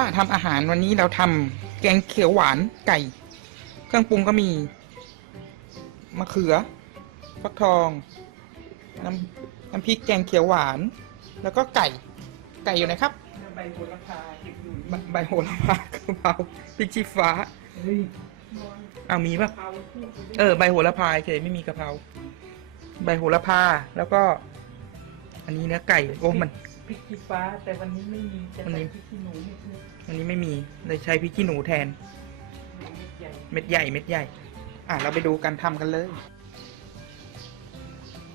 ว่าทำอาหารวันนี้เราทำแกงเขียวหวานไก่ เครื่องปรุงก็มี มะเขือ ฟักทอง น้ำน้ำพริกแกงเขียวหวาน แล้วก็ไก่ ไก่อยู่ไหนครับ ใบโหระพาเก็บอยู่ใบใบโหระพากระเพราพริกชี้ฟ้าเฮ้ยเอามีปะเอาพูดเออ ใบโหระพาเฉยไม่มีกะเพรา ใบโหระพา แล้วก็ อันนี้เนื้อไก่ โอ้ มันพ ริกชี้ฟ้า แต่วันนี้ไม่มีจะวันนี้ใส่พริกขี้หนูนิดนึงอันนี้ไม่มีเลยใช้พริกขี้หนูแทน เม็ดใหญ่เม็ดใหญ่เม็ดใหญ่ อะเราไปดูกันทำกันเลย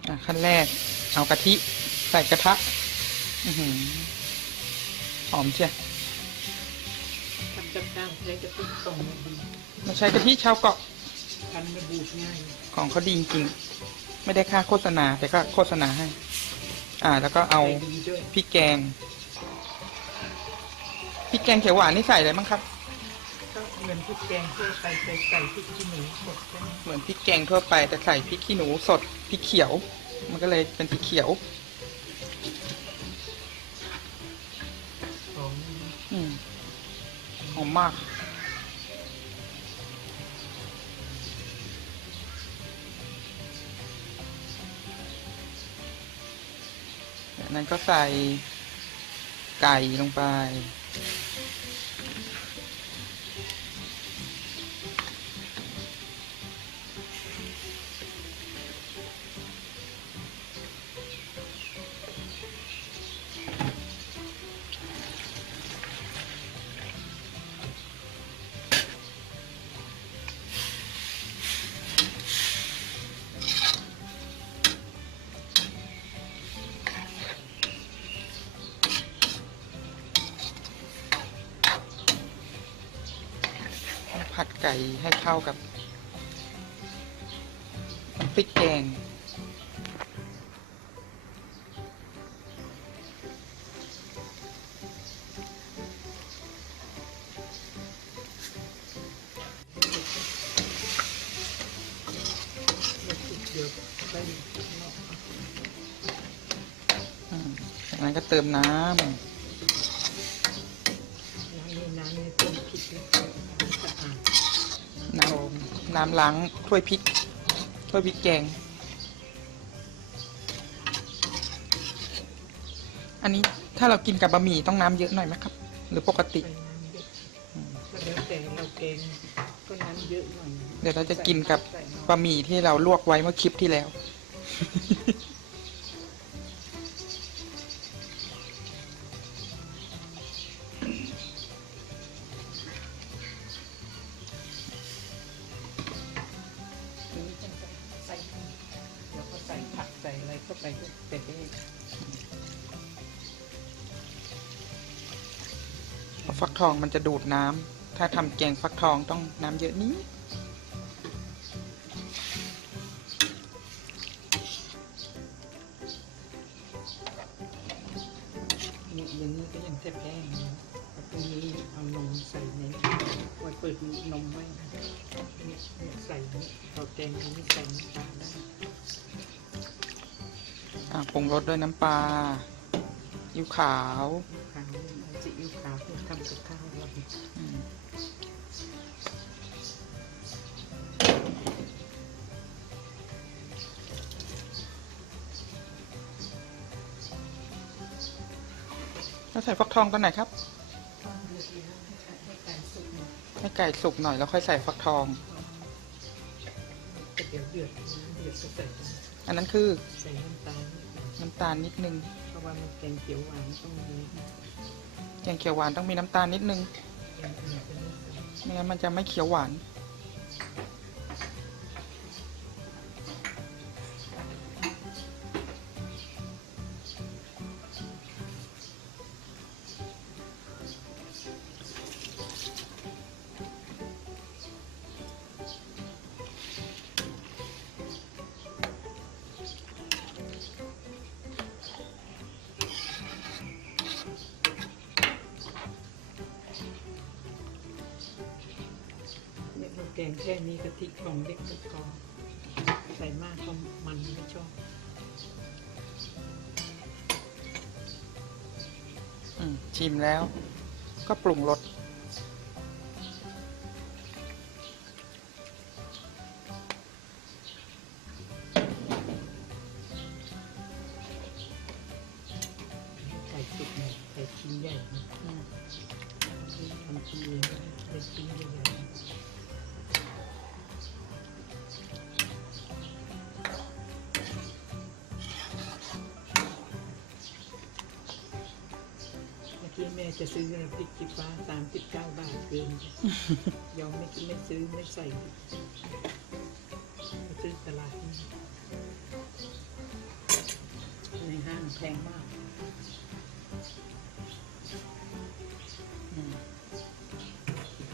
อะขั้นแรก เอากะทิใส่กระทะ อือหือหอมเชียทำจังๆใช้กระตุ้นตรงมาดีเราใช้กะทิชาวเกาะกันไม่บูดง่าย ของเขาดีจริงๆไม่ได้ค่าโฆษณาแต่ก็โฆษณาให้ อ่า แล้วก็เอาใส่ดีด้วยพริกแกงพริกแกงเขียวหวานนี่ใส่อะไรบ้างครับ ก็เหมือนพริกแกงทั่วไปใส่ใส่พริกขี้หนูหมดแค่นี้เหมือนพริกแกงทั่วไปแต่ใส่พริกขี้หนูสดพริกเขียว มันก็เลยเป็นสีเขียวของอืมหอมมาก นั้นก็ใส่ไก่ลงไป ผัดไก่ให้เข้ากับน้ำพริกแกงเดี๋ยวไปเนาะอืมจากนั้นก็เติมน้ำนี่น้ำนี่ต้มพริกแล้วสะอาดำ น้ำน้ำล้างถ้วยพริกถ้วยพริกแกง อันนี้ถ้าเรากินกับบะหมี่ต้องน้ำเยอะหน่อยไหมครับ หรือปกติใส่น้ำเยอะก็แล้วแต่เราแกงก็น้ำเยอะหน่อย เดี๋ยวเราจะกินกับใส่น้อยบะหมี่ที่เราลวกไว้เมื่อคลิปที่แล้ว ฟักทองมันจะดูดน้ำถ้าทำแกงฟักทองต้องน้ำเยอะนี้นี่อย่างนี้ก็ยังแทบแห้งนะตรงนี้เอานมใส่ในไว้เปิดนมไว้นะเนี่ยเนี่ยใส่นี่เราแกงนี้ใส่น้ำตาลได้ปรุงรสด้วยน้ำปลาอิ๊วขาว แล้วใส่ฟักทองตอนไหนครับให้ไก่สุกหน่อยให้ไก่สุกหน่อยแล้วค่อยใส่ฟักทองก็เดี๋ยวเดือดเดือดก็ใส่อันนั้นคือใส่น้ำตาลนิดหน่อยน้ำตาลนิดนึง เพราะว่ามันแกงเขียวหวานต้องมีแกงเขียวหวานต้องมีน้ำตาลนิดนึงแกงอื่นจะไม่ใส่ไม่งั้นมันจะไม่เขียวหวาน แกงแค่นี้กะทิของเล็กก็พอใส่มากก็มันไม่ชอบอืมชิมแล้วก็ปรุงรส มื่อกี้แม่จะซื้อพริกขี้ฟ้าสามสิบเก้าบาทเกินจ้ะยอมไม่ไม่ซื้อไม่ใส่ไม่ซื้อตลาดนี้ในห้างแพงมากอืม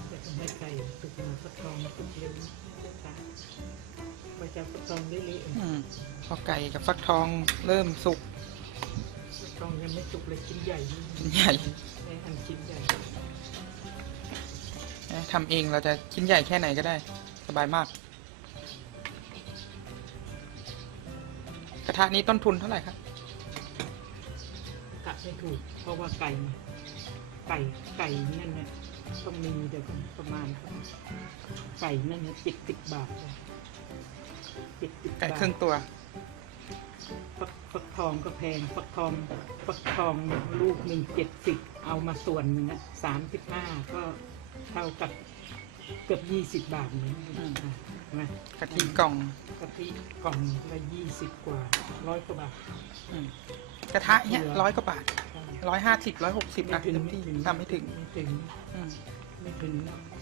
จะทำให้ไก่สุกมาฟักทองสุกเร็วนะคะไว้จะฟักทองเละๆอืมพอไก่กับฟักทองเริ่มสุกฟักทองยังไม่สุกเลยชิ้นใหญ่นี่ชิ้นใหญ่ ทำเองเราจะชิ้นใหญ่แค่ไหนก็ได้ สบายมาก กระทะนี้ต้นทุนเท่าไหร่ครับกะไม่ถูก เพราะว่าไก่ ไก่ไก่นั่นเนี่ยต้องมีเดี๋ยวก่อนประมาณ ไก่นั่นเนี่ยติดติดบาทเลยติดติดไก่บาทครึ่งตัวฟักฟักทองก็แพงฟักทองฟักทองลูกหนึ่งเจ็ดสิบเอามาส่วนหนึ่งอะสามสิบห้าก็ เท่ากับเกือบยี่สิบบาทเหมือนกันอืมอะนะกะทิกล่องกะทิกล่องละยี่สิบกว่าร้อยกว่าบาท อืมกระทะเนี้ยเหลือร้อยกว่าบาทร้อยห้าสิบร้อยหกสิบไม่นะถึงเต็มไม่ที่ถึงทำไม่ถึงไม่ถึงอืมไม่ถึง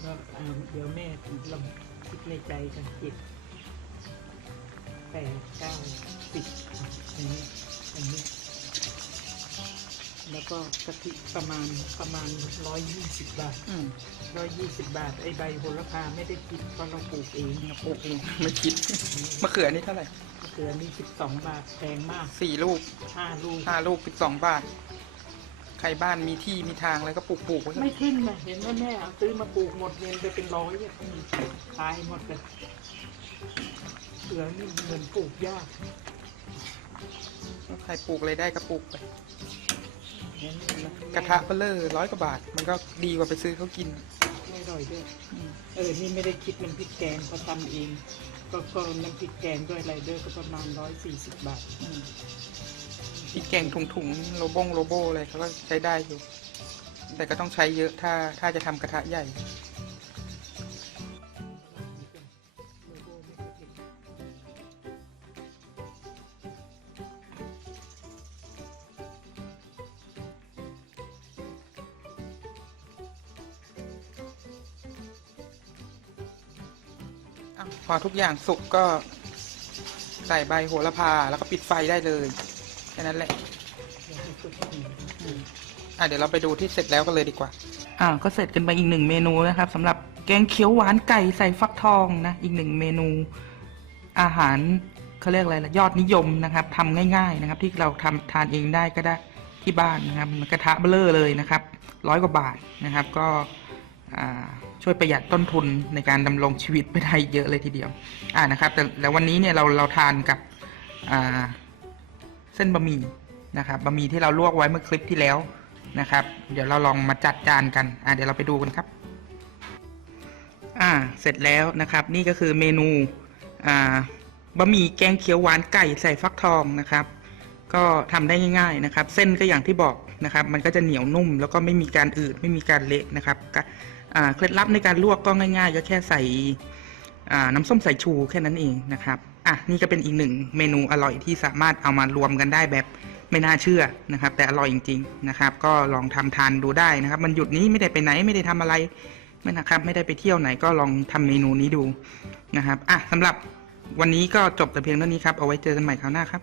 ก็อ่าเดี๋ยวแม่ลองคิดในใจกันเจ็ดแปดเก้าสิบอะอันนี้อันนี้ แล้วก็กะทิประมาณประมาณร้อยยี่สิบบาทอืมร้อยยี่สิบบาท ไอใบโหระพาไม่ได้คิดเพราะเราปลูกเองปลูกเองไม่คิดมะเขือนี่เท่าไหร่มะเขือนี่สิบสองบาทแพงมากสี่ลูกห้าลูกห้าลูกสิบสองบาท ใครบ้านมีที่มีทางอะไรก็ปลูกปลูกไว้ไม่ขึ้นนะเห็นไหมแม่เอาซื้อมาปลูกหมดเงินไปเป็นร้อยอะตายหมดเลยเขือนี่เงินปลูกยาก ใครปลูกอะไรได้ก็ปลูกไปเห็นไหม กระทะเบลเลอร์ร้อยกว่าบาท มันก็ดีกว่าไปซื้อเขากินไม่อร่อยด้วยอืมเออ นี่ไม่ได้คิดน้ำพริกแกงเขาทำเอง ก็ก็น้ำพริกแกงด้วยอะไรด้วยก็ประมาณร้อยสี่สิบบาทอืมพริกแกงถุงๆโลบงโลโบอะไรเขาก็ใช้ได้อยู่ แต่ก็ต้องใช้เยอะถ้าถ้าจะทำกระทะใหญ่ อพอทุกอย่างสุกก็ใส่ใบโหระพาแล้วก็ปิดไฟได้เลยแค่นั้นแหละอะเดี๋ยวเราไปดูที่เสร็จแล้วกันเลยดีกว่า อ่า ก็เสร็จกันไปอีกหนึ่งเมนูนะครับสำหรับแกงเขียวหวานไก่ใส่ฟักทองนะอีกหนึ่งเมนู อาหารเขาเรียกอะไรละยอดนิยมนะครับทำง่ายๆนะครับ ที่เราทำทานเองได้ก็ได้ที่บ้านนะครับกระทะเบลอเลยนะครับร้อยกว่าบาทนะครับ ก็ ช่วยประหยัดต้นทุนในการดำรงชีวิตไปได้เยอะเลยทีเดียวอ่านะครับแต่แล้ววันนี้เนี่ยเราเราทานกับเส้นบะหมี่นะครับบะหมี่ที่เราลวกไว้เมื่อคลิปที่แล้วนะครับ เดี๋ยวเราลองมาจัดจานกันอ่าเดี๋ยวเราไปดูกันครับอ่าเสร็จแล้วนะครับนี่ก็คือเมนูอ่าบะหมี่แกงเขียวหวานไก่ใส่ฟักทองนะครับ ก็ทำได้ง่าย ๆนะครับ เส้นก็อย่างที่บอกนะครับ มันก็จะเหนียวนุ่ม แล้วก็ไม่มีการอืดไม่มีการเละนะครับ เคล็ดลับในการลวกก็ง่าย ๆ ก็แค่ใส่น้ำส้มสายชูแค่นั้นเองนะครับอะนี่ก็เป็นอีกหนึ่งเมนูอร่อยที่สามารถเอามารวมกันได้แบบไม่น่าเชื่อนะครับ แต่อร่อยจริง ๆนะครับ ก็ลองทำทานดูได้นะครับ มันหยุดนี้ไม่ได้ไปไหนไม่ได้ทำอะไรไม่นะครับ ไม่ได้ไปเที่ยวไหนก็ลองทำเมนูนี้ดูนะครับอะสำหรับวันนี้ก็จบแต่เพียงเท่านี้ครับเอาไว้เจอกันใหม่คราวหน้าครับ